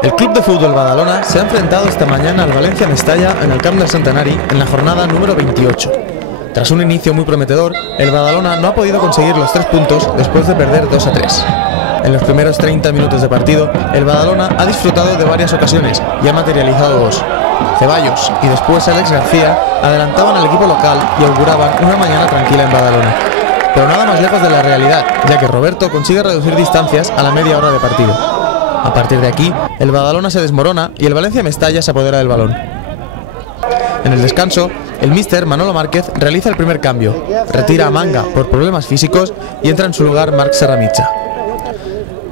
El Club de Fútbol Badalona se ha enfrentado esta mañana al Valencia Mestalla en el Camp del Centenari en la jornada número 28. Tras un inicio muy prometedor, el Badalona no ha podido conseguir los 3 puntos después de perder 2-3. En los primeros 30 minutos de partido, el Badalona ha disfrutado de varias ocasiones y ha materializado 2. Ceballos y después Alex García adelantaban al equipo local y auguraban una mañana tranquila en Badalona. Pero nada más lejos de la realidad, ya que Roberto consigue reducir distancias a la media hora de partido. A partir de aquí, el Badalona se desmorona y el Valencia Mestalla se apodera del balón. En el descanso, el míster Manolo Márquez realiza el primer cambio, retira a Manga por problemas físicos y entra en su lugar Marc Serramicha.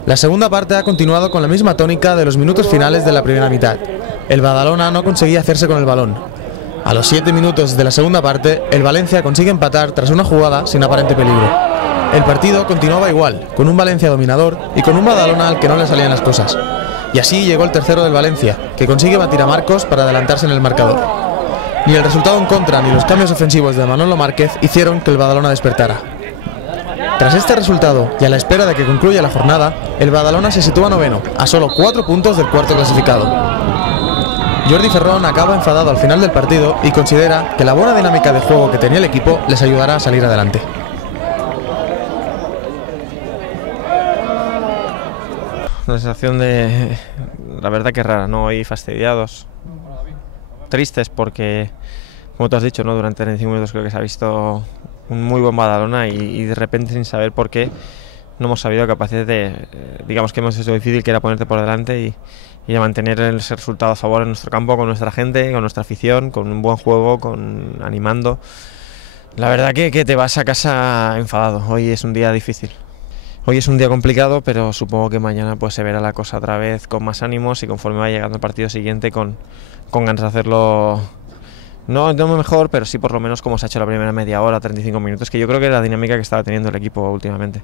La segunda parte ha continuado con la misma tónica de los minutos finales de la primera mitad. El Badalona no conseguía hacerse con el balón. A los 7 minutos de la segunda parte, el Valencia consigue empatar tras una jugada sin aparente peligro. El partido continuaba igual, con un Valencia dominador y con un Badalona al que no le salían las cosas. Y así llegó el tercero del Valencia, que consigue batir a Marcos para adelantarse en el marcador. Ni el resultado en contra ni los cambios ofensivos de Manolo Márquez hicieron que el Badalona despertara. Tras este resultado y a la espera de que concluya la jornada, el Badalona se sitúa noveno, a solo 4 puntos del cuarto clasificado. Jordi Ferrón acaba enfadado al final del partido y considera que la buena dinámica de juego que tenía el equipo les ayudará a salir adelante. Una sensación de, la verdad que rara, ¿no? Hoy fastidiados, tristes porque, como tú has dicho, ¿no? Durante 35 minutos creo que se ha visto un muy buen Badalona y de repente, sin saber por qué, no hemos sabido capaces de, digamos que hemos hecho difícil, que era ponerte por delante y a mantener ese resultado a favor en nuestro campo, con nuestra gente, con nuestra afición, con un buen juego, animando. La verdad que te vas a casa enfadado. Hoy es un día difícil. Hoy es un día complicado, pero supongo que mañana pues se verá la cosa otra vez con más ánimos y conforme va llegando el partido siguiente con ganas de hacerlo, no mejor, pero sí por lo menos como se ha hecho la primera media hora, 35 minutos, que yo creo que es la dinámica que estaba teniendo el equipo últimamente.